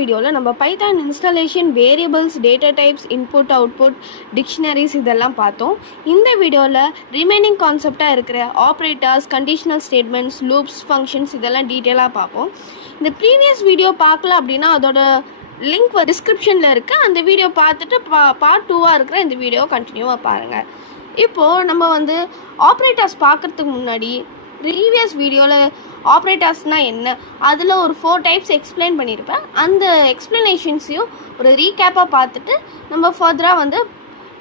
வீடியோவில் நம்ம Python installation, variables, data types, input output, dictionaries இதெல்லாம் பார்த்தோம். இந்த வீடியோவில் ரிமைனிங் கான்செப்டாக இருக்கிற operators, conditional statements, loops, functions இதெல்லாம் டீட்டெயிலாக பார்ப்போம். இந்த ப்ரீவியஸ் வீடியோ பார்க்கல அப்படின்னா அதோட லிங்க் டிஸ்கிரிப்ஷனில் இருக்குது. அந்த வீடியோ பார்த்துட்டு பார்ட் 2 இருக்கிற இந்த வீடியோ கண்டினியூவாக பாருங்கள். இப்போது நம்ம ஆப்ரேட்டர்ஸ் பார்க்குறதுக்கு முன்னாடி ப்ரீவியஸ் வீடியோவில் ஆப்ரேட்டர்ஸ்னால் என்ன, அதில் ஒரு 4 டைப்ஸ் எக்ஸ்பிளைன் பண்ணியிருப்பேன். அந்த எக்ஸ்ப்ளனேஷன்ஸையும் ஒரு ரீகேப்பாக பார்த்துட்டு நம்ம ஃபர்தராக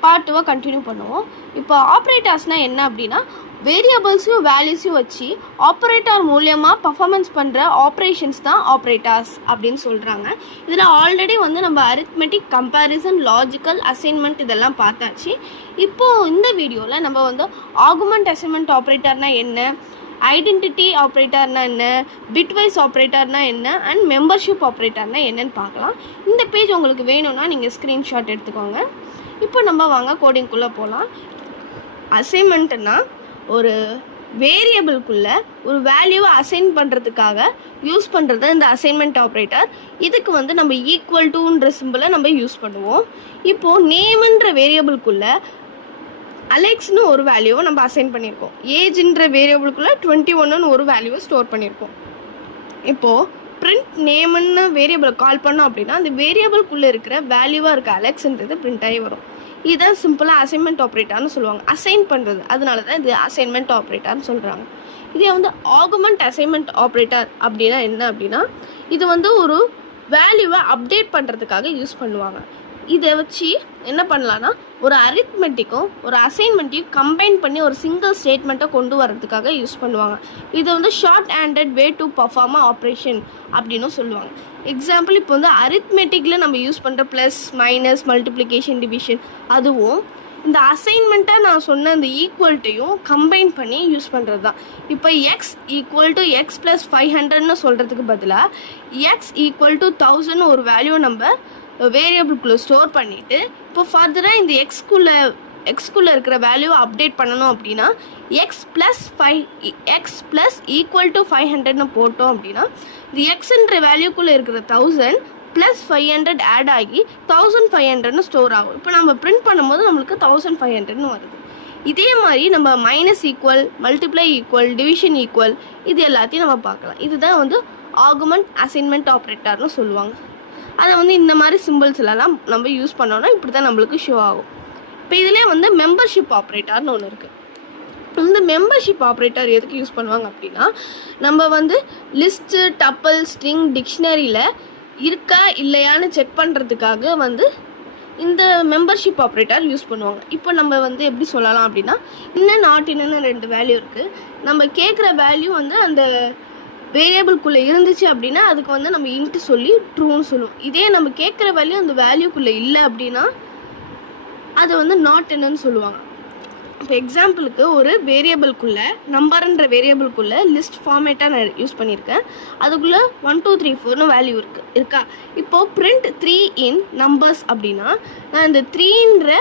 பார்ட் 2 கண்டினியூ பண்ணுவோம். இப்போ ஆப்ரேட்டர்ஸ்னால் என்ன அப்படின்னா, வேரியபிள்ஸையும் வேல்யூஸையும் வச்சு ஆப்ரேட்டர் மூலியமாக பர்ஃபார்மன்ஸ் பண்ணுற ஆப்ரேஷன்ஸ் தான் ஆப்ரேட்டர்ஸ் அப்படின்னு சொல்கிறாங்க. இதில் ஆல்ரெடி நம்ம அரித்மெட்டிக், கம்பேரிசன், லாஜிக்கல், அசைன்மெண்ட் இதெல்லாம் பார்த்தாச்சு. இப்போது இந்த வீடியோவில் நம்ம ஆகுமெண்ட் அசைன்மெண்ட் ஆப்ரேட்டர்னால் என்ன, ஐடென்டிட்டி ஆப்ரேட்டர்னா என்ன, பிட்வைஸ் ஆப்ரேட்டர்னா என்ன, அண்ட் மெம்பர்ஷிப் ஆப்ரேட்டர்னா என்னன்னு பார்க்கலாம். இந்த பேஜ் உங்களுக்கு வேணும்னா நீங்கள் ஸ்க்ரீன்ஷாட் எடுத்துக்கோங்க. இப்போ நம்ம வாங்க கோடிங்குள்ளே போகலாம். அசைன்மெண்ட்னா ஒரு வேரியபிள்குள்ளே ஒரு வேல்யூவை அசைன் பண்ணுறதுக்காக யூஸ் பண்ணுறது இந்த அசைன்மெண்ட் ஆப்ரேட்டர். இதுக்கு நம்ம ஈக்குவல் டுன்ற சிம்பிளை நம்ம யூஸ் பண்ணுவோம். இப்போது நேம்ன்ற வேரியபிள்குள்ளே அலெக்ஸ்னு ஒரு வேல்யூவை நம்ம அசைன் பண்ணியிருக்கோம். ஏஜ்ன்ற வேரியபிள்குள்ளே 21ன்னு ஒரு வேல்யூவை ஸ்டோர் பண்ணியிருக்கோம். இப்போது பிரிண்ட் நேம்னு வேரியபிளை கால் பண்ணோம் அப்படின்னா அந்த வேரியபிள்குள்ளே இருக்கிற வேல்யூவாக இருக்க அலெக்ஸ்ன்றது பிரிண்ட் ஆகி வரும். இதுதான் சிம்பிளாக அசைன்மெண்ட் ஆப்ரேட்டர்னு சொல்லுவாங்க. அசைன் பண்ணுறது, அதனால தான் இது அசைன்மெண்ட் ஆப்ரேட்டர்னு சொல்கிறாங்க. இதே ஆகுமெண்ட் அசைன்மெண்ட் ஆப்ரேட்டர் அப்படின்னா என்ன அப்படின்னா, இது ஒரு வேல்யூவை அப்டேட் பண்ணுறதுக்காக யூஸ் பண்ணுவாங்க. இதை வச்சு என்ன பண்ணலான்னா, ஒரு அரித்மெட்டிக்கும் ஒரு அசைன்மெண்ட்டையும் கம்பைன் பண்ணி ஒரு சிங்கிள் ஸ்டேட்மெண்ட்டை கொண்டு வரதுக்காக யூஸ் பண்ணுவாங்க. இது short handed way to perform operation அப்படின்னு சொல்லுவாங்க. எக்ஸாம்பிள், இப்போ அரித்மெட்டிக்கில் நம்ம யூஸ் பண்ணுற ப்ளஸ், மைனஸ், மல்டிப்ளிகேஷன், டிவிஷன், அதுவும் இந்த அசைன்மெண்ட்டாக நான் சொன்ன இந்த ஈக்குவல்ட்டையும் கம்பைன் பண்ணி யூஸ் பண்ணுறது தான். இப்போ X equal to X plus 500ன்னு சொல்கிறதுக்கு பதிலாக எக்ஸ் ஈக்குவல் டு 1000 ஒரு வேல்யூவை நம்ம வேரியபிள்குள்ளே ஸ்டோர் பண்ணிவிட்டு இப்போ ஃபர்தராக இந்த எக்ஸ்குள்ளே இருக்கிற வேல்யூவை அப்டேட் பண்ணணும் அப்படின்னா எக்ஸ் ப்ளஸ் ஈக்குவல் டு 500ன்னு போட்டோம் அப்படின்னா இந்த எக்ஸ்ன்ற வேல்யூக்குள்ளே இருக்கிற 1000 ப்ளஸ் 500 ஆட் ஆகி 1500ன்னு ஸ்டோர் ஆகும். இப்போ நம்ம பிரிண்ட் பண்ணும்போது நம்மளுக்கு 1500ன்னு வருது. இதே மாதிரி நம்ம minus equal, multiply equal, division equal இது எல்லாத்தையும் நம்ம பார்க்கலாம். இதுதான் ஆகுமெண்ட் அசைன்மெண்ட் ஆப்ரேட்டர்னு சொல்லுவாங்க. அதை இந்த மாதிரி சிம்பிள்ஸ் எல்லாம் நம்ம யூஸ் பண்ணோன்னா இப்படி தான் நம்மளுக்கு ஷோ ஆகும். இப்போ இதிலே மெம்பர்ஷிப் ஆப்ரேட்டர்னு ஒன்று இருக்குது. இந்த மெம்பர்ஷிப் ஆப்ரேட்டர் எதுக்கு யூஸ் பண்ணுவாங்க அப்படின்னா, நம்ம லிஸ்ட்டு, டப்பிள், ஸ்ட்ரிங், டிக்ஷனரியில் இருக்கா இல்லையான்னு செக் பண்ணுறதுக்காக இந்த மெம்பர்ஷிப் ஆப்ரேட்டர் யூஸ் பண்ணுவாங்க. இப்போ நம்ம எப்படி சொல்லலாம் அப்படின்னா, இன்னும் நாட் இன்னுன்னு 2 வேல்யூ இருக்குது. நம்ம கேட்குற வேல்யூ அந்த வேரியபிள்குள்ளே இருந்துச்சு அப்படின்னா அதுக்கு நம்ம இன்ட்டு சொல்லி ட்ரூன்னு சொல்லுவோம். இதே நம்ம கேட்குற வேல்யூ அந்த வேல்யூக்குள்ளே இல்லை அப்படின்னா அது நாட் என்னன்னு சொல்லுவாங்க. இப்போ எக்ஸாம்பிளுக்கு ஒரு வேரியபிள்குள்ளே நம்பர்ன்ற வேரியபிள்குள்ளே லிஸ்ட் ஃபார்மேட்டாக நான் யூஸ் பண்ணியிருக்கேன். அதுக்குள்ளே 1 2 3 4ன்னு வேல்யூ இருக்கா. இப்போது பிரிண்ட் 3 இன் நம்பர்ஸ் அப்படின்னா நான் இந்த 3ன்ற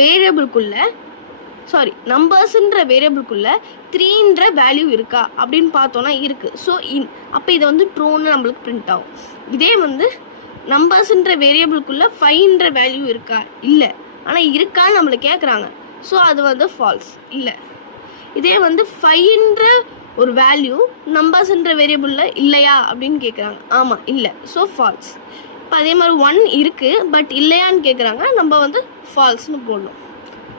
வேரியபிள்குள்ளே நம்பர்ஸ்ன்ற வேரியபிள்குள்ளே 3ன்ற வேல்யூ இருக்கா அப்படின்னு பார்த்தோன்னா இருக்குது. ஸோ அப்போ இதை ட்ரூன்னு நம்மளுக்கு பிரிண்ட் ஆகும். இதே நம்பர்ஸ்ன்ற வேரியபிள்குள்ளே 5ன்ற வேல்யூ இருக்கா, இல்லை, ஆனால் இருக்கான்னு நம்மளை கேட்குறாங்க. ஸோ அது ஃபால்ஸ், இல்லை. இதே 5ன்ற ஒரு வேல்யூ நம்பர்ஸ்ன்ற வேரியபிளில் இல்லையா அப்படின்னு கேட்குறாங்க, ஆமாம் இல்லை, ஸோ ஃபால்ஸ். இப்போ அதே மாதிரி 1 இருக்குது பட் இல்லையான்னு கேட்குறாங்க, நம்ம ஃபால்ஸ்னு போடணும்.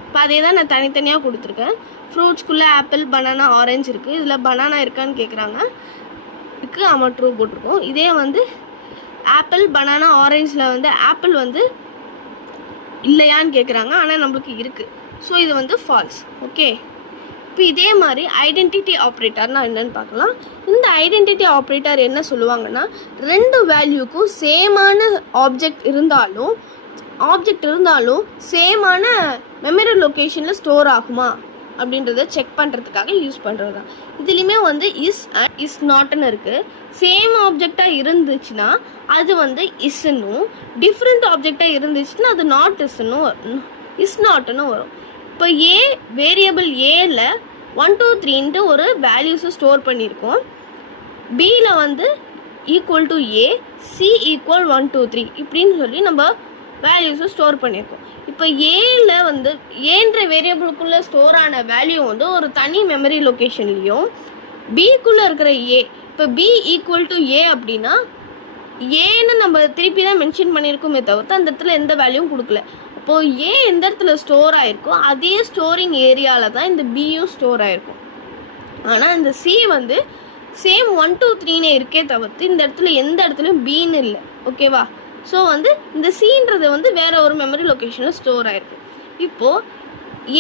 இப்போ அதே தான் நான் தனித்தனியாக கொடுத்துருக்கேன். ஃப்ரூட்ஸ்குள்ளே ஆப்பிள், பனானா, ஆரஞ்சு இருக்குது. இதில் பனானா இருக்கான்னு கேட்குறாங்க, இருக்குது, ஆமாம் ட்ரூ போட்டிருக்கோம். இதே ஆப்பிள், பனானா, ஆரஞ்சில் ஆப்பிள் இல்லையான்னு கேட்குறாங்க, ஆனால் நம்மளுக்கு இருக்குது. ஸோ இது ஃபால்ஸ். ஓகே, இப்போ இதே மாதிரி ஐடென்டிட்டி ஆப்ரேட்டர்னால் என்னென்னு பார்க்கலாம். இந்த ஐடென்டிட்டி ஆப்ரேட்டர் என்ன சொல்லுவாங்கன்னா, 2 வேல்யூக்கும் சேமான ஆப்ஜெக்ட் இருந்தாலும் சேமான மெமரி லொக்கேஷனில் ஸ்டோர் ஆகுமா அப்படின்றத செக் பண்ணுறதுக்காக யூஸ் பண்ணுறது தான். இதுலேயுமே இஸ் அண்ட் இஸ் நாட்னு இருக்குது. சேம் ஆப்ஜெக்டாக இருந்துச்சுன்னா அது இஸ்ன்னும், டிஃப்ரெண்ட் ஆப்ஜெக்டாக இருந்துச்சுன்னா அது நாட் இஸ் நாட்னு வரும். இப்போ வேரியபிள் ஏல 1 2 3ன்ட்டு ஒரு வேல்யூஸை ஸ்டோர் பண்ணியிருக்கோம். பியில் equal to A, C equal 1 2 3 இப்படின்னு சொல்லி நம்ம வேல்யூஸை ஸ்டோர் பண்ணியிருக்கோம். இப்போ ஏல வந்து ஏன்ற வேரியபிளுக்குள்ளே ஸ்டோர் ஆன வேல்யூ வந்து ஒரு தனி மெமரி லொக்கேஷன்லேயும் பிக்குள்ளே இருக்கிற ஏ, இப்போ பி ஈக்குவல் டு ஏ அப்படின்னா ஏன்னு நம்ம திருப்பி தான் மென்ஷன் பண்ணியிருக்கோமே தவிர்த்து அந்த இடத்துல எந்த வேல்யூவும் கொடுக்கல. அப்போது ஏ எந்த இடத்துல ஸ்டோர் ஆகிருக்கோ அதே ஸ்டோரிங் ஏரியாவில் தான் இந்த பியும் ஸ்டோர் ஆகிருக்கும். ஆனால் இந்த சி வந்து சேம் 1 2 3 இருக்கே தவிர்த்து இந்த இடத்துல எந்த இடத்துலையும் பின்னு இல்லை. ஓகேவா? ஸோ வந்து இந்த சின்றது வந்து வேறு ஒரு மெமரி லொக்கேஷனில் ஸ்டோர் ஆகிருக்கு. இப்போது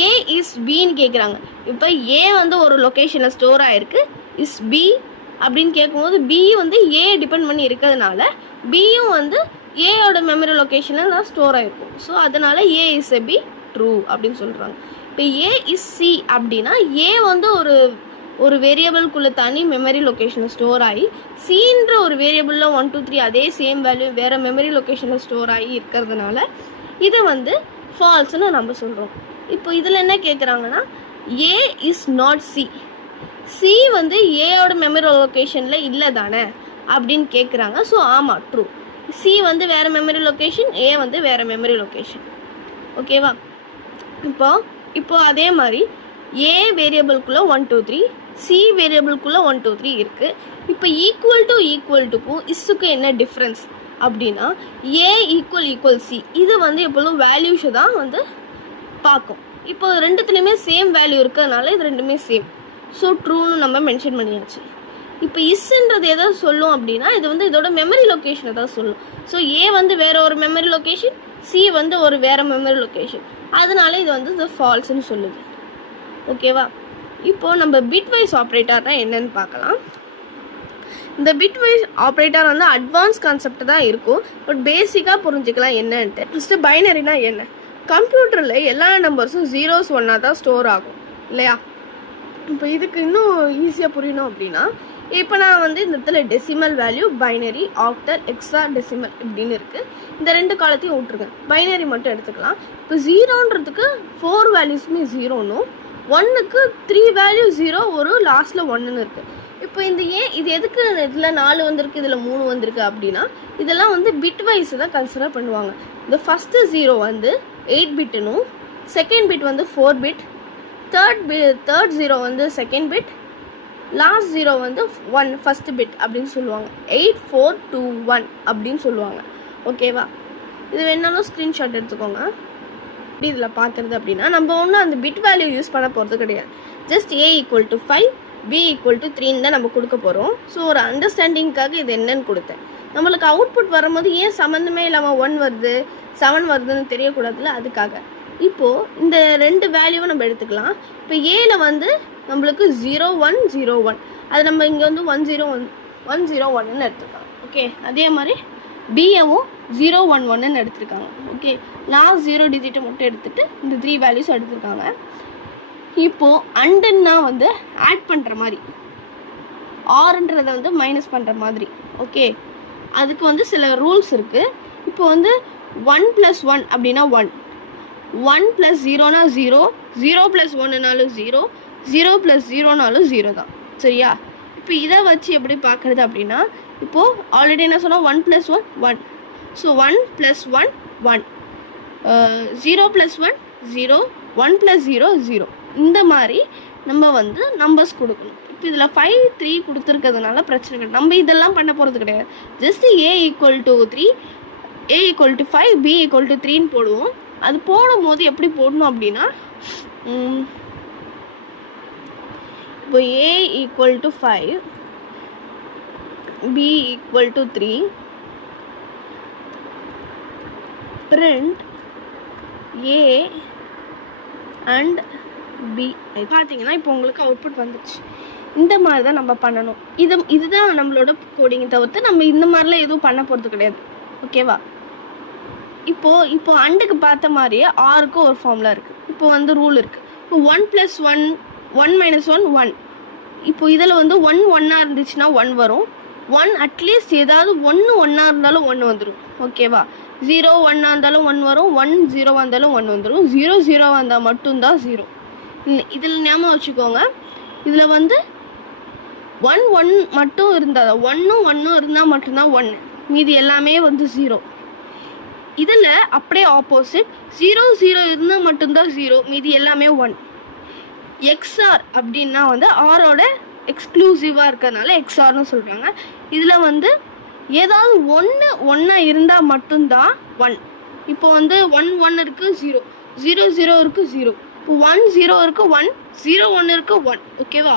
ஏ இஸ் பின்னு கேட்குறாங்க. இப்போ ஏ வந்து ஒரு லொக்கேஷனில் ஸ்டோர் ஆகிருக்கு, இஸ் பி அப்படின்னு கேட்கும்போது பி வந்து ஏ டிபெண்ட் பண்ணி இருக்கிறதுனால பியும் வந்து ஏயோட மெமரி லொக்கேஷனில் தான் ஸ்டோர் ஆகிருக்கும். ஸோ அதனால் ஏ இஸ் எ பி ட்ரூ அப்படின்னு சொல்கிறாங்க. இப்போ ஏ இஸ் சி அப்படின்னா ஏ வந்து ஒரு வேரியபிள்குள்ளே தனி மெமரி லொக்கேஷனில் ஸ்டோர் ஆகி சின்ற ஒரு வேரியபிளில் 1 2 3 அதே சேம் வேல்யூ வேறு மெமரி லொக்கேஷனில் ஸ்டோர் ஆகி இருக்கிறதுனால இதை வந்து ஃபால்ஸ்ன்னு நம்ம சொல்கிறோம். இப்போ இதில் என்ன கேட்குறாங்கன்னா ஏ இஸ் நாட் சி, சி வந்து ஏயோட மெமரி லொக்கேஷனில் இல்லை தானே அப்படின்னு கேட்குறாங்க. ஸோ ஆமாம், ட்ரூ. சி வந்து வேறு மெமரி லொக்கேஷன், ஏ வந்து வேறு மெமரி லொக்கேஷன். ஓகேவா? இப்போ அதே மாதிரி ஏ வேரியபிள்குள்ளே 1 2 3, சி வேரியபிள்குள்ளே 1 2 3 இருக்குது. இப்போ ஈக்குவல் டுக்கும் இஸ்ஸுக்கும் என்ன டிஃப்ரென்ஸ் அப்படின்னா ஏ ஈக்குவல் சி, இது வந்து எப்போதும் வேல்யூஸை தான் வந்து பார்க்கும். இப்போ ரெண்டுத்துலேயுமே சேம் வேல்யூ இருக்கிறதுனால இது ரெண்டுமே சேம். ஸோ ட்ரூன்னு நம்ம மென்ஷன் பண்ணியாச்சு. இப்போ இஸ்ன்றது எதை சொல்லும் அப்படின்னா இது வந்து இதோட மெமரி லொக்கேஷனை தான் சொல்லும். ஸோ ஏ வந்து வேறு ஒரு மெமரி லொக்கேஷன், சி வந்து ஒரு வேறு மெமரி லொக்கேஷன், அதனால இது வந்து இது ஃபால்ஸ்ன்னு சொல்லுது. ஓகேவா? இப்போது நம்ம பிட்வைஸ் ஆப்ரேட்டர் தான் என்னன்னு பார்க்கலாம். இந்த பிட்வைஸ் ஆப்ரேட்டர் வந்து அட்வான்ஸ் கான்செப்ட் தான் இருக்கும், பட் பேசிக்காக புரிஞ்சுக்கலாம் என்னன்ட்டு. ஃபஸ்ட்டு பைனரினா என்ன? கம்ப்யூட்டரில் எல்லா நம்பர்ஸும் 0s 1 தான் ஸ்டோர் ஆகும் இல்லையா? இப்போ இதுக்கு இன்னும் ஈஸியாக புரியணும் அப்படின்னா இப்போ நான் வந்து இந்த இடத்துல டெசிமல் வேல்யூ, பைனரி, ஆக்டல், எக்ஸா டெசிமல் இப்படின்னு இருக்குது. இந்த ரெண்டு காலத்தையும் விட்ருங்க, பைனரி மட்டும் எடுத்துக்கலாம். இப்போ 0ன்றதுக்கு 4 வேல்யூஸுமே 0னும், 1க்கு 3 வேல்யூ 0, ஒரு லாஸ்ட்டில் 1ன்னு இருக்குது. இப்போ இந்த இது எதுக்கு இதில் 4 வந்திருக்கு இதில் 3 வந்திருக்கு அப்படின்னா இதெல்லாம் வந்து பிட் வைஸ் தான் கன்சிடர் பண்ணுவாங்க. இந்த ஃபஸ்ட்டு 0 வந்து 8 பிட்டுனும், செகண்ட் பிட் வந்து 4 பிட், தேர்ட் 0 வந்து செகண்ட் பிட், லாஸ்ட் 0 வந்து 1 ஃபஸ்ட்டு பிட் அப்படின்னு சொல்லுவாங்க. 8 4 2 1 அப்படின்னு சொல்லுவாங்க. ஓகேவா? இது வேணாலும் ஸ்க்ரீன்ஷாட் எடுத்துக்கோங்க. எப்படி இதில் பார்க்குறது அப்படின்னா நம்ம ஒன்றும் அந்த பிட் வேல்யூ யூஸ் பண்ண போகிறது கிடையாது. Just A equal to 5, B equal to 3 தான் நம்ம கொடுக்க போகிறோம். ஸோ ஒரு அண்டர்ஸ்டாண்டிங்காக இது என்னன்னு கொடுத்தேன். நம்மளுக்கு அவுட்புட் வரும்போது ஏன் சம்மந்தமே இல்லாமல் 1 வருது 7 வருதுன்னு தெரியக்கூடாதுல்ல, அதுக்காக. இப்போது இந்த ரெண்டு வேல்யூவை நம்ம எடுத்துக்கலாம். இப்போ ஏல வந்து நம்மளுக்கு 0 1 0 1, அது நம்ம இங்கே வந்து 1 0 1 1ன்னு எடுத்துக்கலாம். ஓகே, அதே மாதிரி பிஏவும் 0 1 1ன்னு எடுத்துருக்காங்க. ஓகே, லாஸ்ட் 0 டிஜிட்டை மட்டும் எடுத்துகிட்டு இந்த 3 வேல்யூஸ் எடுத்துருக்காங்க. இப்போது அண்டுன்னா வந்து ஆட் பண்ணுற மாதிரி, ஆறுன்றதை வந்து மைனஸ் பண்ணுற மாதிரி. ஓகே, அதுக்கு வந்து சில ரூல்ஸ் இருக்குது. இப்போ வந்து 1 + 1 அப்படின்னா 1, 1 + 0னா 0, 0 + 1னாலும் 0, 0 + 0னாலும் 0 தான். சரியா? இப்போ இதை வச்சு எப்படி பார்க்குறது அப்படின்னா இப்போது ஆல்ரெடி என்ன சொன்னால் 1 + 1 1, ஸோ 1 + 1 1, 0 + 1 0, 1 + 0 0, இந்த மாதிரி நம்ம வந்து நம்பர்ஸ் கொடுக்கணும். இப்போ இதில் 5 3 கொடுத்துருக்கிறதுனால பிரச்சனை கிடையாது, நம்ம இதெல்லாம் பண்ண போகிறது கிடையாது. Just A equal to 3, A equal to 5, B equal to 3ன்னு போடுவோம். அது போடும்போது எப்படி போடணும் அப்படின்னா இப்போ A equal to 5, B equal to 3, print A and B. பார்த்தீங்கன்னா இப்போ உங்களுக்கு அவுட்புட் வந்துடுச்சு. இந்த மாதிரி தான் நம்ம பண்ணணும். இதுதான் நம்மளோட கோடிங்கை தவிர்த்து நம்ம இந்த மாதிரிலாம் எதுவும் பண்ண போகிறது கிடையாது. ஓகேவா? இப்போ அண்டுக்கு பார்த்த மாதிரியே ஆருக்கு ஒரு ஃபார்முலா இருக்குது. இப்போ வந்து ரூல் இருக்குது. இப்போ 1 + 1 1 - 1 1. இப்போ இதில் வந்து 1 1ஆக இருந்துச்சுன்னா 1 வரும். 1 அட்லீஸ்ட் ஏதாவது 1 1ஆக இருந்தாலும் 1 வந்துடும். ஓகேவா? 0 1ஆக இருந்தாலும் 1 வரும், 1 0ஆக இருந்தாலும் 1 வந்துடும், 0 0ஆக இருந்தால் மட்டும்தான் 0. இதில் ஞாபகம் வச்சுக்கோங்க. இதில் வந்து 1 மட்டும் இருந்தால் 1 இருந்தால் மட்டும்தான் 1, மீதி எல்லாமே வந்து 0. இதில் அப்படியே ஆப்போசிட் 0 இருந்தால் மட்டும்தான் 0, மீதி எல்லாமே 1. எக்ஸ்ஆர் அப்படின்னா வந்து ஆரோட எக்ஸ்க்ளூசிவாக இருக்கிறதுனால எக்ஸ்ஆர்னு சொல்கிறாங்க. இதில் வந்து ஏதாவது ஒன்றா இருந்தால் மட்டும்தான் 1. இப்போ வந்து 1 இருக்குது 0, 0 இருக்குது 0, இப்போ 1 0 இருக்குது 1, 0 1 இருக்குது 1. ஓகேவா?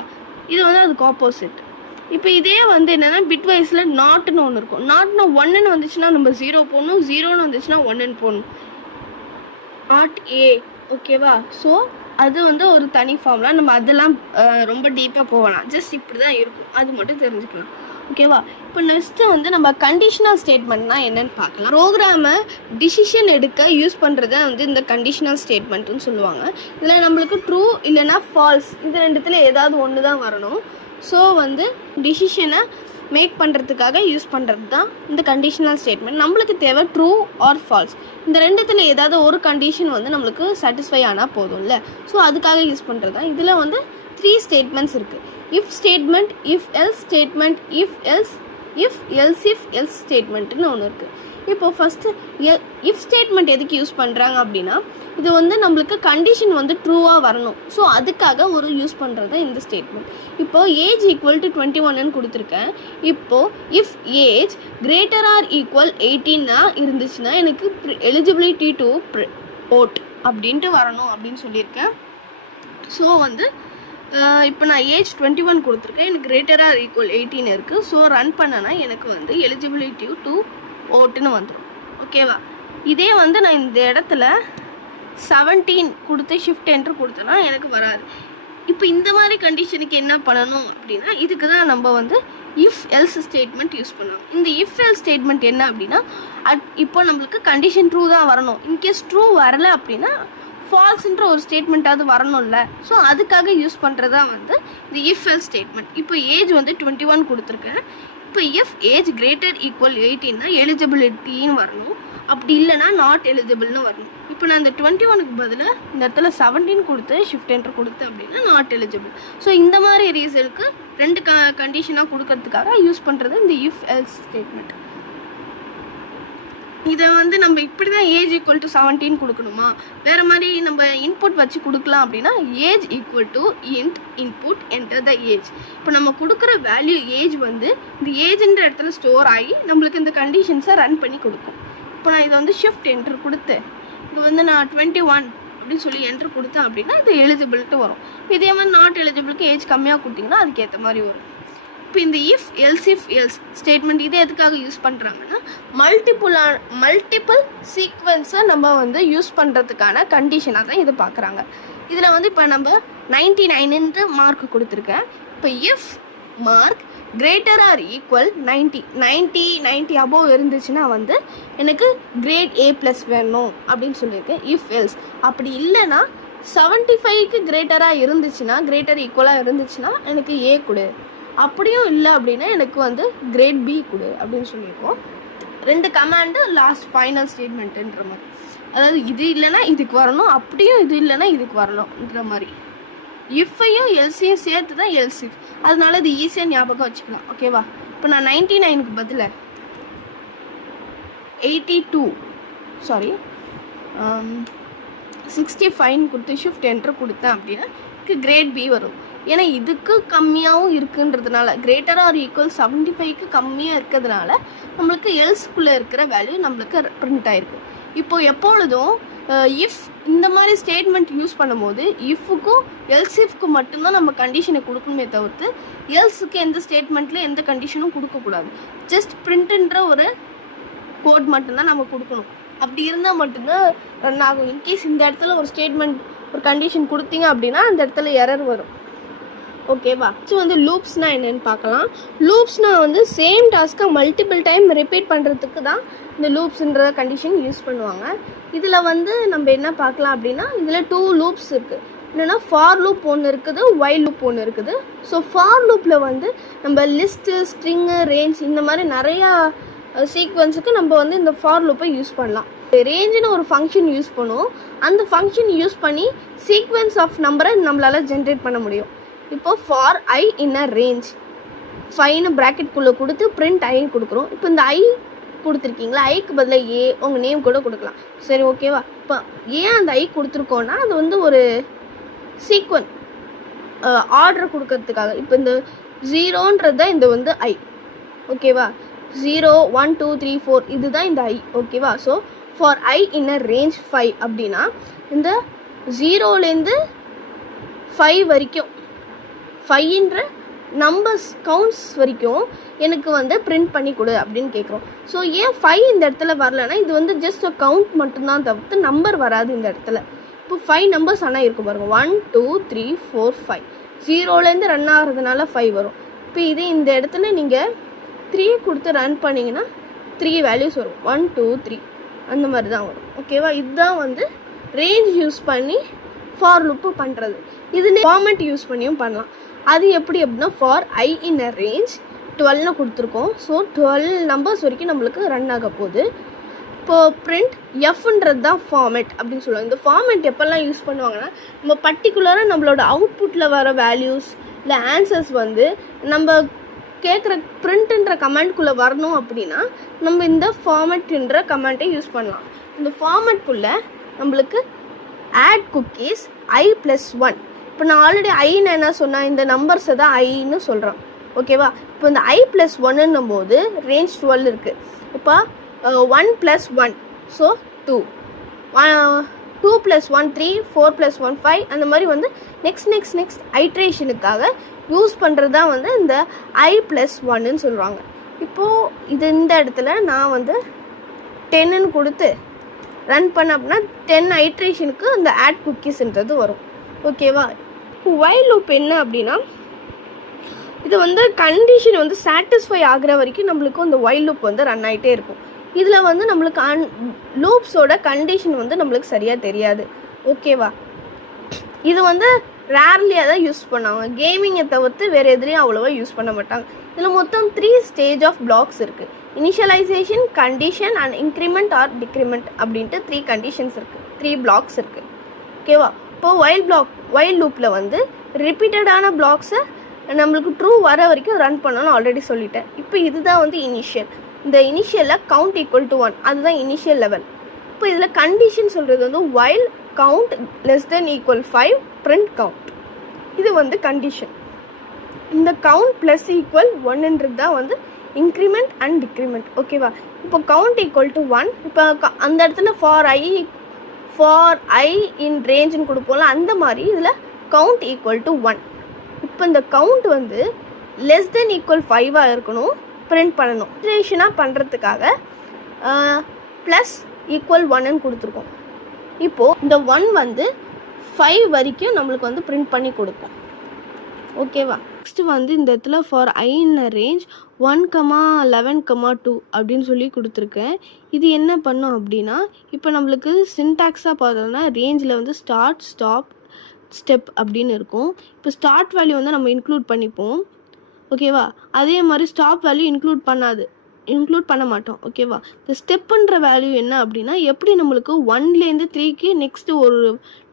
இது வந்து அதுக்கு ஆப்போசிட். இப்போ இதே வந்து என்னென்னா பிட்வைஸில் நாட்னு ஒன்று இருக்கும். நாட்னு 1ன்னு வந்துச்சுன்னா நம்ம 0 போடணும், 0ன்னு வந்துச்சுன்னா 1ன்னு போடணும். Not a. ஓகேவா? ஸோ அது வந்து ஒரு தனி ஃபார்ம்லாம், நம்ம அதெல்லாம் ரொம்ப டீப்பாக போகலாம். ஜஸ்ட் இப்படி தான் இருக்கும், அது மட்டும் தெரிஞ்சுக்கலாம். ஓகேவா? இப்போ நெக்ஸ்ட்டு வந்து நம்ம கண்டிஷனல் ஸ்டேட்மெண்ட்னா என்னென்னு பார்க்கலாம். ப்ரோக்ராமை டிசிஷன் எடுக்க யூஸ் பண்ணுறத வந்து இந்த கண்டிஷனல் ஸ்டேட்மெண்ட்டுன்னு சொல்லுவாங்க. இதில் நம்மளுக்கு ட்ரூ இல்லைன்னா ஃபால்ஸ், இது ரெண்டுத்தில் ஏதாவது ஒன்று தான் வரணும். ஸோ வந்து டிசிஷனை மேக் பண்ணுறதுக்காக யூஸ் பண்ணுறது தான் இந்த கண்டிஷனல் ஸ்டேட்மெண்ட். நம்மளுக்கு தேவை ட்ரூ ஆர் ஃபால்ஸ், இந்த ரெண்டுத்தில் ஏதாவது ஒரு கண்டிஷன் வந்து நம்மளுக்கு சாட்டிஸ்ஃபை ஆனால் போதும்ல. ஸோ அதுக்காக யூஸ் பண்ணுறது தான். இதில் வந்து 3 ஸ்டேட்மெண்ட்ஸ் இருக்குது. If statement, if else statement, if else if else ஸ்டேட்மெண்ட்டுன்னு ஒன்று இருக்குது. இப்போது ஃபஸ்ட்டு இஃப் ஸ்டேட்மெண்ட் எதுக்கு யூஸ் பண்ணுறாங்க அப்படின்னா, இது வந்து நம்மளுக்கு கண்டிஷன் வந்து ட்ரூவாக வரணும். ஸோ அதுக்காக ஒரு யூஸ் பண்ணுறது இந்த ஸ்டேட்மெண்ட். இப்போது ஏஜ் ஈக்குவல் டு 21ன்னு கொடுத்துருக்கேன். இப்போது if age greater or equal 18 இருந்துச்சுன்னா எனக்கு எலிஜிபிலிட்டி டு ஓட் அப்படின்ட்டு வரணும் அப்படின்னு சொல்லியிருக்கேன். ஸோ வந்து இப்போ நான் ஏஜ் 21 கொடுத்துருக்கேன், எனக்கு கிரேட்டர் ஆர் ஈக்குவல் 18 இருக்குது. ஸோ ரன் பண்ணனா எனக்கு வந்து எலிஜிபிலிட்டி டு ஓட்டுன்னு வந்துடும். ஓகேவா? இதே வந்து நான் இந்த இடத்துல 17 கொடுத்து ஷிஃப்ட் என்ட்ரு கொடுத்தேன்னா எனக்கு வராது. இப்போ இந்த மாதிரி கண்டிஷனுக்கு என்ன பண்ணணும் அப்படின்னா, இதுக்கு தான் நம்ம வந்து இஃப் எல்ஸ் ஸ்டேட்மெண்ட் யூஸ் பண்ணுவோம். இந்த இஃப் எல்ஸ் ஸ்டேட்மெண்ட் என்ன அப்படின்னா, இப்போ நம்மளுக்கு கண்டிஷன் ட்ரூ தான் வரணும். இன்கேஸ் ட்ரூ வரலை அப்படின்னா ஃபால்ஸ்ன்ற ஒரு ஸ்டேட்மெண்ட்டாவது வரணும்ல. ஸோ அதுக்காக யூஸ் பண்ணுறது தான் வந்து இந்த இஃப் எல்ஸ் ஸ்டேட்மெண்ட். இப்போ ஏஜ் வந்து 21 கொடுத்துருக்கேன். இப்போ இஃப் ஏஜ் கிரேட்டர் ஈக்குவல் 18னா எலிஜிபிலிட்டின்னு வரணும், அப்படி இல்லைனா நாட் எலிஜிபிள்னு வரணும். இப்போ நான் இந்த 21க்கு பதிலாக இந்த இடத்துல 17 கொடுத்து ஷிஃப்ட் என்ட்ரு கொடுத்தேன் அப்படின்னா நாட் எலிஜிபிள். ஸோ இந்த மாதிரி ரீசனுக்கு 2 கண்டிஷனாக கொடுக்கறதுக்காக யூஸ் பண்ணுறது இந்த இஃப் எல்ஸ் ஸ்டேட்மெண்ட். இதை வந்து நம்ம இப்படி தான் ஏஜ் ஈக்குவல் டு 17 கொடுக்கணுமா, வேறு மாதிரி நம்ம இன்புட் வச்சு கொடுக்கலாம் அப்படின்னா age equal to input enter the age. இப்போ நம்ம கொடுக்குற வேல்யூ ஏஜ் வந்து இந்த ஏஜ்ன்ற இடத்துல ஸ்டோர் ஆகி நம்மளுக்கு இந்த கண்டிஷன்ஸை ரன் பண்ணி கொடுக்கும். இப்போ நான் இதை வந்து ஷிஃப்ட் என்ட்ரு கொடுத்து இது வந்து நான் 21 அப்படின்னு சொல்லி என்ட்ரு கொடுத்தேன் அப்படின்னா இது எலிஜிபிலிட்டு வரும். இதே மாதிரி நாட் எலிஜிபிளுக்கு ஏஜ் கம்மியாக கொடுத்தீங்கன்னா அதுக்கேற்ற மாதிரி வரும். இப்போ இந்த இஃப் எல்ஸ் ஸ்டேட்மெண்ட் இது எதுக்காக யூஸ் பண்ணுறாங்கன்னா, மல்டிபிள் சீக்வன்ஸை நம்ம வந்து யூஸ் பண்ணுறதுக்கான கண்டிஷனாக தான் இதை பார்க்குறாங்க. இதில் வந்து இப்போ நம்ம 99 மார்க் கொடுத்துருக்கேன். இப்போ if mark greater or equal 90 above இருந்துச்சுன்னா வந்து எனக்கு கிரேட் A+ வேணும் அப்படின்னு சொல்லியிருக்கேன். இஃப் எல்ஸ் அப்படி இல்லைன்னா 75க்கு கிரேட்டராக இருந்துச்சுன்னா, கிரேட்டர் ஈக்குவலாக இருந்துச்சுன்னா எனக்கு A கொடு, அப்படியும் இல்லை அப்படின்னா எனக்கு வந்து கிரேட் B கொடு அப்படின்னு சொல்லியிருக்கோம். 2 கமாண்டு லாஸ்ட் ஃபைனல் ஸ்டேட்மெண்ட்டுன்ற மாதிரி. அதாவது இது இல்லைன்னா இதுக்கு வரணும், அப்படியும் இது இல்லைன்னா இதுக்கு வரணும்ன்ற மாதிரி. இஃப்பையும் எல்ஸையும் சேர்த்து தான் எல்ஸ் இஃப், அதனால இது ஈஸியாக ஞாபகம் வச்சுக்கலாம். ஓகேவா? இப்போ நான் 99க்கு பதில் 65 கொடுத்து ஷிஃப்ட் என்ட்ரு கொடுத்தேன் அப்படின்னா இதுக்கு கிரேட் B வரும். ஏன்னா இதுக்கு கம்மியாகவும் இருக்குன்றதுனால, கிரேட்டர் ஆர் ஈக்குவல் 75க்கு கம்மியாக இருக்கிறதுனால நம்மளுக்கு எல்ஸ்குள்ளே இருக்கிற வேல்யூ நம்மளுக்கு பிரிண்ட் ஆகிருக்கு. இப்போது எப்பொழுதும் இஃப் இந்த மாதிரி ஸ்டேட்மெண்ட் யூஸ் பண்ணும்போது இஃப்க்கும் எல்சிஃப்க்கும் மட்டும்தான் நம்ம கண்டிஷனை கொடுக்கணுமே தவிர்த்து எல்ஸுக்கு எந்த ஸ்டேட்மெண்ட்டில் எந்த கண்டிஷனும் கொடுக்கக்கூடாது. ஜஸ்ட் பிரிண்ட்டுன்ற ஒரு கோட் மட்டும்தான் நம்ம கொடுக்கணும். அப்படி இருந்தால் மட்டும்தான் ரன் ஆகும். இன்கேஸ் இந்த இடத்துல ஒரு ஸ்டேட்மெண்ட் ஒரு கண்டிஷன் கொடுத்தீங்க அப்படின்னா அந்த இடத்துல எரர் வரும். ஓகேவா? ஸோ வந்து லூப்ஸ்னால் என்னென்னு பார்க்கலாம். லூப்ஸ்னால் வந்து சேம் டாஸ்க்கை மல்டிபிள் டைம் ரிப்பீட் பண்ணுறதுக்கு தான் இந்த லூப்ஸுன்ற கண்டிஷன் யூஸ் பண்ணுவாங்க. இதில் வந்து நம்ம என்ன பார்க்கலாம் அப்படின்னா, இதில் 2 லூப்ஸ் இருக்குது. என்னென்னா ஃபார் லூப் ஒன்று இருக்குது, வைல் லூப் ஒன்று இருக்குது. ஸோ ஃபார் லூப்பில் வந்து நம்ம லிஸ்ட்டு, ஸ்ட்ரிங்கு, ரேஞ்ச் இந்த மாதிரி நிறையா சீக்வன்ஸுக்கு நம்ம வந்து இந்த ஃபார் லூப்பை யூஸ் பண்ணலாம். ரேஞ்சுன்னு ஒரு ஃபங்க்ஷன் யூஸ் பண்ணுவோம். அந்த ஃபங்க்ஷன் யூஸ் பண்ணி சீக்வன்ஸ் ஆஃப் நம்பரை நம்மளால் ஜென்ரேட் பண்ண முடியும். இப்போ for I in a range ஃபைன்னு ப்ராக்கெட்குள்ளே கொடுத்து பிரிண்ட் ஐன்னு கொடுக்குறோம். இப்போ இந்த ஐ கொடுத்துருக்கீங்களா, ஐக்கு பதிலாக ஏ உங்கள் நேம் கூட கொடுக்கலாம். சரி ஓகேவா. இப்போ ஏன் அந்த ஐ கொடுத்துருக்கோன்னா அது வந்து ஒரு சீக்வன் ஆர்டர் கொடுக்கறதுக்காக. இப்போ இந்த 0ன்றது தான் இந்த வந்து ஐ ஓகேவா. 0 1 2 3 4 இதுதான் இந்த ஐ ஓகேவா. So for I in a range 5 அப்படின்னா இந்த 0லேருந்து 5 வரைக்கும் 5ன்ற நம்பர்ஸ் கவுண்ட்ஸ் வரைக்கும் எனக்கு வந்து பிரிண்ட் பண்ணி கொடு அப்படின்னு கேட்குறோம். ஸோ ஏன் 5 இந்த இடத்துல வரலன்னா இது வந்து ஜஸ்ட் கவுண்ட் மட்டும்தான் தவிர்த்து நம்பர் வராது இந்த இடத்துல. இப்போ 5 நம்பர்ஸ் ஆனால் இருக்கும் பாருங்கள், 1 2 3 4 5. 0லேருந்து ரன் ஆகிறதுனால 5 வரும். இப்போ இதே இந்த இடத்துல நீங்கள் 3 கொடுத்து ரன் பண்ணிங்கன்னா 3 வேல்யூஸ் வரும், 1 2 3 அந்த மாதிரி தான் வரும் ஓகேவா. இதுதான் வந்து ரேஞ்ச் யூஸ் பண்ணி ஃபார் லூப்பு பண்ணுறது. இதுலேயே ஃபார்மேட் யூஸ் பண்ணியும் பண்ணலாம். அது எப்படி அப்படின்னா for I in a range 12ன்னு கொடுத்துருக்கோம். ஸோ 12 நம்பர்ஸ் வரைக்கும் நம்மளுக்கு ரன் ஆக போகுது. இப்போது பிரிண்ட் எஃப்ன்றது தான் ஃபார்மேட் அப்படின்னு சொல்லுவாங்க. இந்த ஃபார்மேட் எப்போல்லாம் யூஸ் பண்ணுவாங்கன்னா நம்ம பர்டிகுலராக நம்மளோட அவுட்புட்டில் வர வேல்யூஸ் இல்லை ஆன்சர்ஸ் வந்து நம்ம கேட்குற பிரிண்ட்ன்ற கமெண்ட்குள்ளே வரணும் அப்படின்னா நம்ம இந்த ஃபார்மேட்ன்ற கமெண்ட்டை யூஸ் பண்ணலாம். இந்த ஃபார்மேட்குள்ளே நம்மளுக்கு ஆட் குக்கீஸ் i+1. இப்போ நான் ஆல்ரெடி ஐன்னு என்ன சொன்னேன், இந்த நம்பர்ஸை தான் ஐன்னு சொல்கிறேன் ஓகேவா. இப்போ இந்த i+1ன்னும் போது ரேஞ்ச் 12 இருக்குது. இப்போ 1 + 1 ஸோ 2, 2 + 1 3, 4 + 1 5 அந்த மாதிரி வந்து நெக்ஸ்ட் ஐட்ரேஷனுக்காக யூஸ் பண்ணுறது தான் வந்து இந்த i+1ன்னு சொல்லுவாங்க. இப்போது இது இந்த இடத்துல நான் வந்து 10ன்னு கொடுத்து ரன் பண்ண அப்படின்னா 10 ஐட்ரேஷனுக்கு இந்த ஆட் குக்கீஸ்ன்றது வரும் ஓகேவா. இப்போ வைல் லூப் என்ன அப்படின்னா இது வந்து கண்டிஷன் வந்து சாட்டிஸ்ஃபை ஆகிற வரைக்கும் நம்மளுக்கு இந்த வைல் லூப் வந்து ரன் ஆகிட்டே இருக்கும். இதில் வந்து நம்மளுக்கு லூப்ஸோட கண்டிஷன் வந்து நம்மளுக்கு சரியாக தெரியாது ஓகேவா. இது வந்து ரேர்லியாக தான் யூஸ் பண்ணுவாங்க, கேமிங்கை தவிர்த்து வேறு எதுலேயும் அவ்வளோவா யூஸ் பண்ண மாட்டாங்க. இதில் மொத்தம் 3 ஸ்டேஜ் ஆஃப் பிளாக்ஸ் இருக்குது. Initialization, condition and increment or decrement அப்படின்ட்டு 3 கண்டிஷன்ஸ் இருக்குது, 3 பிளாக்ஸ் இருக்குது ஓகேவா. இப்போது வைல் லூப்பில் வந்து ரிப்பீட்டடான பிளாக்ஸை நம்மளுக்கு ட்ரூ வர வரைக்கும் ரன் பண்ணணும்னு ஆல்ரெடி சொல்லிட்டேன். இப்போ இதுதான் வந்து இனிஷியல். இந்த இனிஷியலில் கவுண்ட் = 1 அதுதான் இனிஷியல் லெவல். இப்போ இதில் கண்டிஷன் சொல்கிறது வந்து வைல் கவுண்ட் <= 5 print கவுண்ட், இது வந்து கண்டிஷன். இந்த கவுண்ட் += 1ன்றது தான் வந்து இன்க்ரிமெண்ட் அண்ட் டிக்ரிமெண்ட் ஓகேவா. இப்போ கவுண்ட் = 1. இப்போ அந்த இடத்துல ஃபார் ஐ இன் ரேஞ்சுன்னு கொடுப்போம்ல, அந்த மாதிரி இதில் கவுண்ட் = 1. இப்போ இந்த கவுண்ட் வந்து <= 5 இருக்கணும், பிரிண்ட் பண்ணணும். இட்ரேஷனாக பண்ணுறதுக்காக +=1ன்னு கொடுத்துருக்கோம். இப்போது இந்த 1 வந்து 5 வரைக்கும் நம்மளுக்கு வந்து பிரிண்ட் பண்ணி கொடுக்கும் ஓகேவா. நெக்ஸ்ட்டு வந்து இந்த இடத்துல for I in a range 1,11,2 அப்படின்னு சொல்லி கொடுத்துருக்கேன். இது என்ன பண்ணும் அப்படின்னா இப்போ நம்மளுக்கு சின்டாக்ஸாக பார்த்தோம்னா ரேஞ்சில் வந்து ஸ்டார்ட், ஸ்டாப், ஸ்டெப் அப்படின்னு இருக்கும். இப்போ ஸ்டார்ட் வேல்யூ வந்து நம்ம இன்க்ளூட் பண்ணிப்போம் ஓகேவா. அதே மாதிரி ஸ்டாப் வேல்யூ இன்க்ளூட் பண்ண மாட்டோம் ஓகேவா. இந்த ஸ்டெப்புன்ற வேல்யூ என்ன அப்படின்னா எப்படி நம்மளுக்கு 1லேருந்து 3க்கு நெக்ஸ்ட்டு ஒரு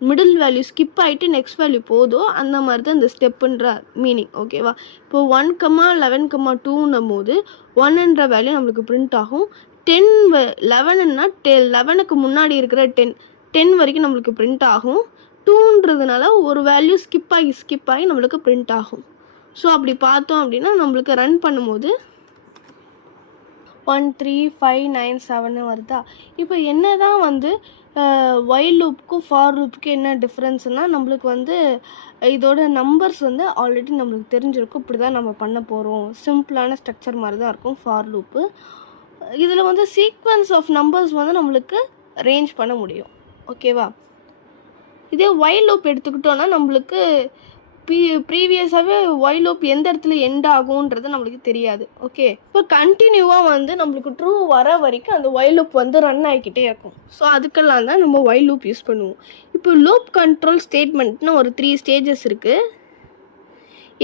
மிடில் வேல்யூ ஸ்கிப் ஆகிட்டு நெக்ஸ்ட் வேல்யூ போதோ அந்த மாதிரி தான் இந்த ஸ்டெப்புன்ற மீனிங் ஓகேவா. இப்போ 1,11,2ன்னும் போது 1ன்ற வேல்யூ நம்மளுக்கு பிரிண்ட் ஆகும். 11ன்னா 11க்கு முன்னாடி இருக்கிற 10 வரைக்கும் நம்மளுக்கு பிரிண்ட் ஆகும். 2ன்றதுனால ஒரு வேல்யூ ஸ்கிப் ஆகி நம்மளுக்கு பிரிண்ட் ஆகும். ஸோ அப்படி பார்த்தோம் அப்படின்னா நம்மளுக்கு ரன் பண்ணும்போது 1 3 5 9 7 வருதா. இப்போ என்ன தான் வந்து வைல் லூப்புக்கும் ஃபார் லூப்புக்கும் என்ன டிஃப்ரென்ஸ்னால் நம்மளுக்கு வந்து இதோட நம்பர்ஸ் வந்து ஆல்ரெடி நம்மளுக்கு தெரிஞ்சிருக்கும். இப்படி தான் நம்ம பண்ண போகிறோம், சிம்பிளான ஸ்ட்ரக்சர் மாதிரி தான் இருக்கும் ஃபார் லூப்பு. இதில் வந்து சீக்வன்ஸ் ஆஃப் நம்பர்ஸ் வந்து நம்மளுக்கு ரேஞ்ச் பண்ண முடியும் ஓகேவா. இதே வைல் லூப் எடுத்துக்கிட்டோன்னா நம்மளுக்கு ப்ரீவியஸாகவே வைல் லூப் எந்த இடத்துல எண்ட் ஆகுன்றது நம்மளுக்கு தெரியாது ஓகே. இப்போ கண்டினியூவாக வந்து நம்மளுக்கு ட்ரூ வர வரைக்கும் அந்த வைல் லூப் வந்து ரன் ஆகிக்கிட்டே இருக்கும். ஸோ அதுக்கெல்லாம் தான் நம்ம வைல் லூப் யூஸ் பண்ணுவோம். இப்போ லூப் கண்ட்ரோல் ஸ்டேட்மெண்ட்னு ஒரு 3 ஸ்டேஜஸ் இருக்குது.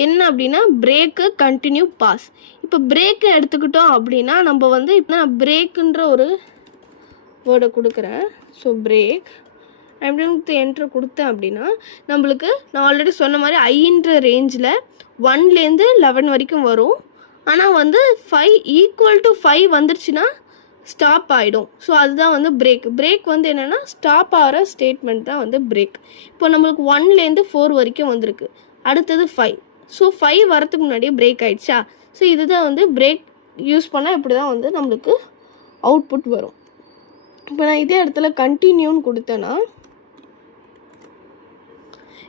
என்ன அப்படின்னா பிரேக்கு, கண்டினியூ, பாஸ். இப்போ பிரேக்கு எடுத்துக்கிட்டோம் அப்படின்னா நம்ம வந்து இப்போ நான் பிரேக்குன்ற ஒரு வேர்டை கொடுக்குறேன். ஸோ பிரேக் அப்படின்னு என்ட்ரு கொடுத்தேன் அப்படின்னா நம்மளுக்கு நான் ஆல்ரெடி சொன்ன மாதிரி ஐன்ற ரேஞ்சில் 1லேருந்து 11 வரைக்கும் வரும். ஆனால் வந்து 5 ஈக்குவல் டு 5 வந்துருச்சுன்னா ஸ்டாப் ஆகிடும். ஸோ அதுதான் வந்து பிரேக் வந்து என்னென்னா ஸ்டாப் ஆகிற ஸ்டேட்மெண்ட் தான் வந்து பிரேக். இப்போ நம்மளுக்கு 1லேருந்து 4 வரைக்கும் வந்திருக்கு, அடுத்தது 5. ஸோ 5 வரத்துக்கு முன்னாடியே பிரேக் ஆகிடுச்சா. ஸோ இதுதான் வந்து பிரேக் யூஸ் பண்ணால் இப்படி தான் வந்து நம்மளுக்கு அவுட்புட் வரும். இப்போ நான் இதே இடத்துல கண்டினியூன்னு கொடுத்தேன்னா,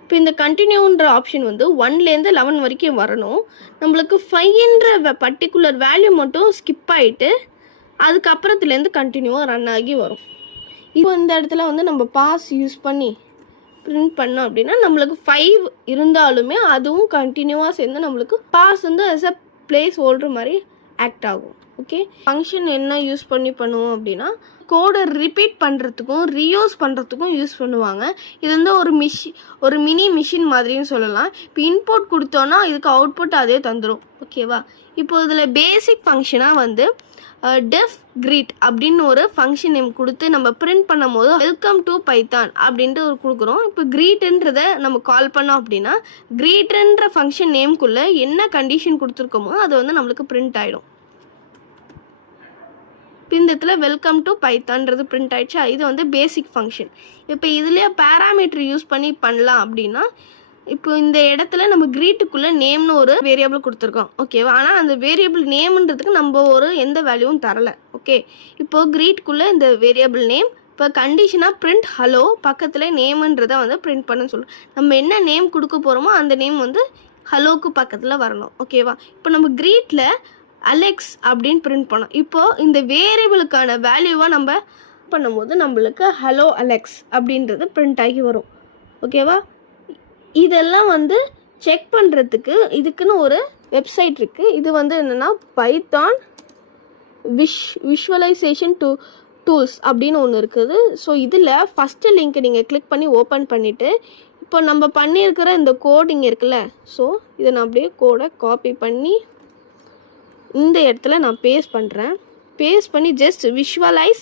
இப்போ இந்த கண்டினியூன்ற ஆப்ஷன் வந்து 1லேருந்து 11 வரைக்கும் வரணும். நம்மளுக்கு 5ன்ற பர்டிகுலர் வேல்யூ மட்டும் ஸ்கிப் ஆகிட்டு அதுக்கப்புறத்துலேருந்து கண்டினியூவாக ரன் ஆகி வரும். இப்போ இந்த இடத்துல வந்து நம்ம பாஸ் யூஸ் பண்ணி பிரிண்ட் பண்ணோம் அப்படின்னா நம்மளுக்கு 5 இருந்தாலுமே அதுவும் கண்டினியூவாக சேர்ந்து நம்மளுக்கு பாஸ் வந்து அஸ் அ பிளேஸ் ஹோல்டர் மாதிரி ஆக்ட் ஆகும். ஓகே, ஃபங்க்ஷன் என்ன யூஸ் பண்ணி பண்ணுவோம் அப்படின்னா கோடை ரிப்பீட் பண்ணுறதுக்கும் ரீயூஸ் பண்ணுறதுக்கும் யூஸ் பண்ணுவாங்க. இது வந்து ஒரு மினி மிஷின் மாதிரின்னு சொல்லலாம். இப்போ இன்புட் கொடுத்தோன்னா இதுக்கு அவுட்புட் அதே தந்துடும். ஓகேவா, இப்போ இதில் பேசிக் ஃபங்க்ஷனாக வந்து டெஃப் கிரீட் அப்படின்னு ஒரு ஃபங்க்ஷன் நேம் கொடுத்து நம்ம பிரிண்ட் பண்ணும் போது வெல்கம் டு பைத்தான் அப்படின்ட்டு ஒரு கொடுக்குறோம். இப்போ கிரீட்ன்றதை நம்ம கால் பண்ணோம் அப்படின்னா கிரீட்ன்ற ஃபங்க்ஷன் நேம்குள்ளே என்ன கண்டிஷன் கொடுத்துருக்கோமோ அது வந்து நம்மளுக்கு பிரிண்ட் ஆகிடும். இப்போ இந்த இடத்துல வெல்கம் டு பைத்தான்றது பிரிண்ட் ஆகிடுச்சா. இது வந்து பேசிக் ஃபங்க்ஷன். இப்போ இதுலேயே பேராமீட்டர் யூஸ் பண்ணி பண்ணலாம் அப்படின்னா, இப்போ இந்த இடத்துல நம்ம கிரீட்டுக்குள்ளே நேம்னு ஒரு வேரியபிள் கொடுத்துருக்கோம். ஓகேவா, ஆனால் அந்த வேரியபிள் நேம்ன்றதுக்கு நம்ம ஒரு எந்த வேல்யூவும் தரலை. ஓகே, இப்போது கிரீட்டுக்குள்ளே இந்த வேரியபிள் நேம், இப்போ கண்டிஷனாக பிரிண்ட் ஹலோ பக்கத்தில் நேம்ன்றதை வந்து பிரிண்ட் பண்ண சொல்லுவோம். நம்ம என்ன நேம் கொடுக்க போகிறோமோ அந்த நேம் வந்து ஹலோக்கு பக்கத்தில் வரணும். ஓகேவா, இப்போ நம்ம கிரீட்டில் அலெக்ஸ் அப்படின்னு பிரிண்ட் பண்ணோம். இப்போது இந்த வேரியபிளுக்கான வேல்யூவாக நம்ம பண்ணும்போது நம்மளுக்கு ஹலோ அலெக்ஸ் அப்படின்றது பிரிண்ட் ஆகி வரும். ஓகேவா, இதெல்லாம் வந்து செக் பண்ணுறதுக்கு இதுக்குன்னு ஒரு வெப்சைட் இருக்குது. இது வந்து என்னென்னா பைத்தான் விஷுவலைசேஷன் டூல்ஸ் அப்படின்னு ஒன்று இருக்குது. ஸோ இதில் ஃபஸ்ட்டு லிங்க்கை நீங்கள் கிளிக் பண்ணி ஓப்பன் பண்ணிவிட்டு இப்போ நம்ம பண்ணியிருக்கிற இந்த கோட் இங்கே இருக்குல்ல, ஸோ இதை நான் அப்படியே கோடை காப்பி பண்ணி இந்த இடத்துல நான் பேஸ்ட் பண்ணுறேன். பேஸ்ட் பண்ணி ஜஸ்ட் விஷுவலைஸ்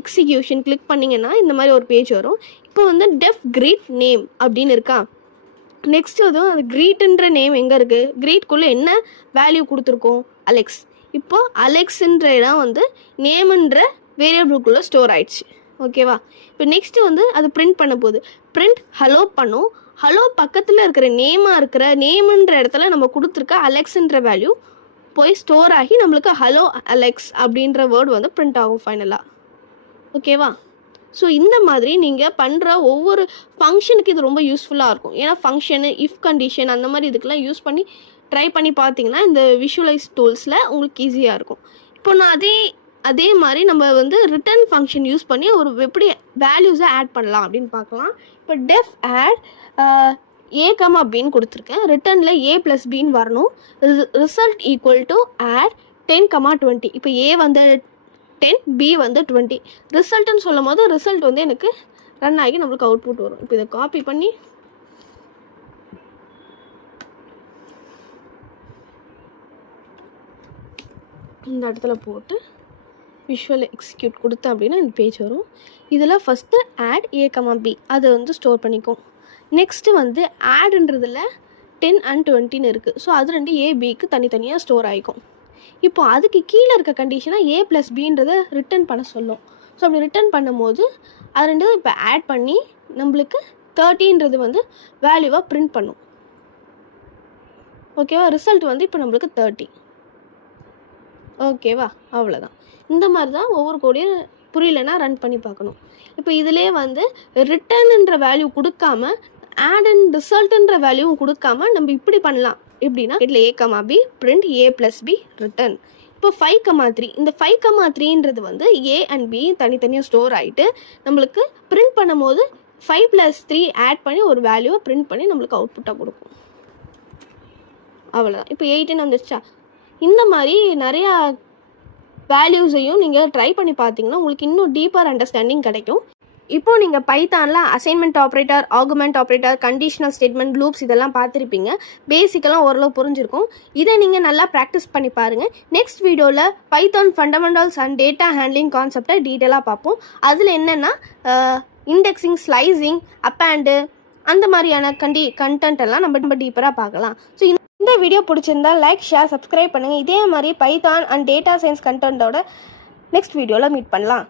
எக்ஸிக்யூஷன் கிளிக் பண்ணிங்கன்னா இந்த மாதிரி ஒரு பேஜ் வரும். இப்போ வந்து டெஃப் கிரீட் நேம் அப்படின்னு இருக்கா. நெக்ஸ்ட்டு வந்து அந்த கிரீட்ன்ற நேம் எங்கே இருக்குது, கிரீட்குள்ளே என்ன வேல்யூ கொடுத்துருக்கோம், அலெக்ஸ். இப்போது அலெக்ஸுன்ற இடம் வந்து நேம்ன்ற வேரியபிளுக்குள்ளே ஸ்டோர் ஆயிடுச்சு. ஓகேவா, இப்போ நெக்ஸ்ட்டு வந்து அது பிரிண்ட் பண்ண போகுது. பிரிண்ட் ஹலோ பண்ணும். ஹலோ பக்கத்தில் இருக்கிற நேமாக இருக்கிற நேம்ன்ற இடத்துல நம்ம கொடுத்துருக்க அலெக்ஸுன்ற வேல்யூ போய் ஸ்டோர் ஆகி நம்மளுக்கு ஹலோ அலெக்ஸ் அப்படின்ற வேர்டு வந்து பிரிண்ட் ஆகும் ஃபைனலாக. ஓகேவா, ஸோ இந்த மாதிரி நீங்கள் பண்ணுற ஒவ்வொரு ஃபங்க்ஷனுக்கு இது ரொம்ப யூஸ்ஃபுல்லாக இருக்கும். ஏன்னா ஃபங்க்ஷனு இஃப் கண்டிஷன் அந்த மாதிரி இதுக்கெல்லாம் யூஸ் பண்ணி ட்ரை பண்ணி பார்த்தீங்கன்னா இந்த விஷுவலைஸ் டூல்ஸில் உங்களுக்கு ஈஸியாக இருக்கும். இப்போ நான் அதே மாதிரி நம்ம வந்து ரிட்டர்ன் ஃபங்க்ஷன் யூஸ் பண்ணி ஒரு எப்படி வேல்யூஸை ஆட் பண்ணலாம் அப்படின்னு பார்க்கலாம். இப்போ டெஃப் ஆட் ஏ கமா பின்னு கொடுத்துருக்கேன். ரிட்டர்னில் ஏ ப்ளஸ் பின்னு வரணும். Result equal to add 10,20. இப்போ ஏ வந்து 10, பி வந்து 20. ரிசல்ட்டுன்னு சொல்லும் போது ரிசல்ட் வந்து எனக்கு ரன் ஆகி நம்மளுக்கு அவுட்புட் வரும். இப்போ இதை காப்பி பண்ணி இந்த இடத்துல போட்டு விஷுவல் எக்ஸிக்யூட் கொடுத்தேன் அப்படின்னா இந்த பேஜ் வரும். இதில் first add A comma B அதை வந்து ஸ்டோர் பண்ணிக்கும். நெக்ஸ்ட்டு வந்து ஆடுன்றதில் 10 and 20ன்னு இருக்குது. ஸோ அது ரெண்டு ஏபிக்கு தனித்தனியாக ஸ்டோர் ஆகிக்கும். இப்போ அதுக்கு கீழே இருக்க கண்டிஷனாக ஏ ப்ளஸ் பின்றதை ரிட்டர்ன் பண்ண சொல்லும். ஸோ அப்படி ரிட்டர்ன் பண்ணும்போது அது ரெண்டு இப்போ ஆட் பண்ணி நம்மளுக்கு 30ன்றது வந்து வேல்யூவாக பிரிண்ட் பண்ணும். ஓகேவா, ரிசல்ட் வந்து இப்போ நம்மளுக்கு 30. ஓகேவா, அவ்வளோதான். இந்த மாதிரி தான் ஒவ்வொரு கோடையும் புரியலன்னா ரன் பண்ணி பார்க்கணும். இப்போ இதிலே வந்து ரிட்டர்ன்ன்ற வேல்யூ கொடுக்காம ஆட் அண்ட் ரிசல்ட்ன்ற வேல்யூவும் கொடுக்காம நம்ம இப்படி பண்ணலாம். எப்படின்னா இதில் ஏ கமா பி பிரிண்ட் ஏ ப்ளஸ் பி ரிட்டர்ன். இப்போ 5,3 இந்த 5,3ன்றது வந்து ஏ அண்ட் பி தனித்தனியாக ஸ்டோர் ஆகிட்டு நம்மளுக்கு பிரிண்ட் பண்ணும்போது 5 + 3 ஆட் பண்ணி ஒரு வேல்யூவை பிரிண்ட் பண்ணி நம்மளுக்கு அவுட்புட்டாக கொடுக்கும். அவ்வளோதான். இப்போ 18 வந்துருச்சா. இந்த மாதிரி நிறையா வேல்யூஸையும் நீங்கள் ட்ரை பண்ணி பார்த்தீங்கன்னா உங்களுக்கு இன்னும் டீப்பர் அண்டர்ஸ்டாண்டிங் கிடைக்கும். இப்போது நீங்கள் பைத்தானில் assignment operator, argument operator, conditional statement, loops இதெல்லாம் பார்த்துருப்பீங்க. பேசிக்கெல்லாம் ஓரளவு புரிஞ்சிருக்கும். இதை நீங்கள் நல்லா ப்ராக்டிஸ் பண்ணி பாருங்கள். நெக்ஸ்ட் வீடியோவில் Python fundamentals and data handling கான்செப்டை டீட்டெயிலாக பார்ப்போம். அதில் என்னென்னா இண்டெக்ஸிங், ஸ்லைசிங், அப்பேண்டு அந்த மாதிரியான கண்டென்ட் எல்லாம் நம்ம டீப்பராக பார்க்கலாம். ஸோ இந்த வீடியோ பிடிச்சிருந்தா லைக், ஷேர், சப்ஸ்கிரைப் பண்ணுங்கள். இதே மாதிரி பைத்தான் அண்ட் டேட்டா சயின்ஸ் கண்டென்ட்டோட நெக்ஸ்ட் வீடியோவில் மீட் பண்ணலாம்.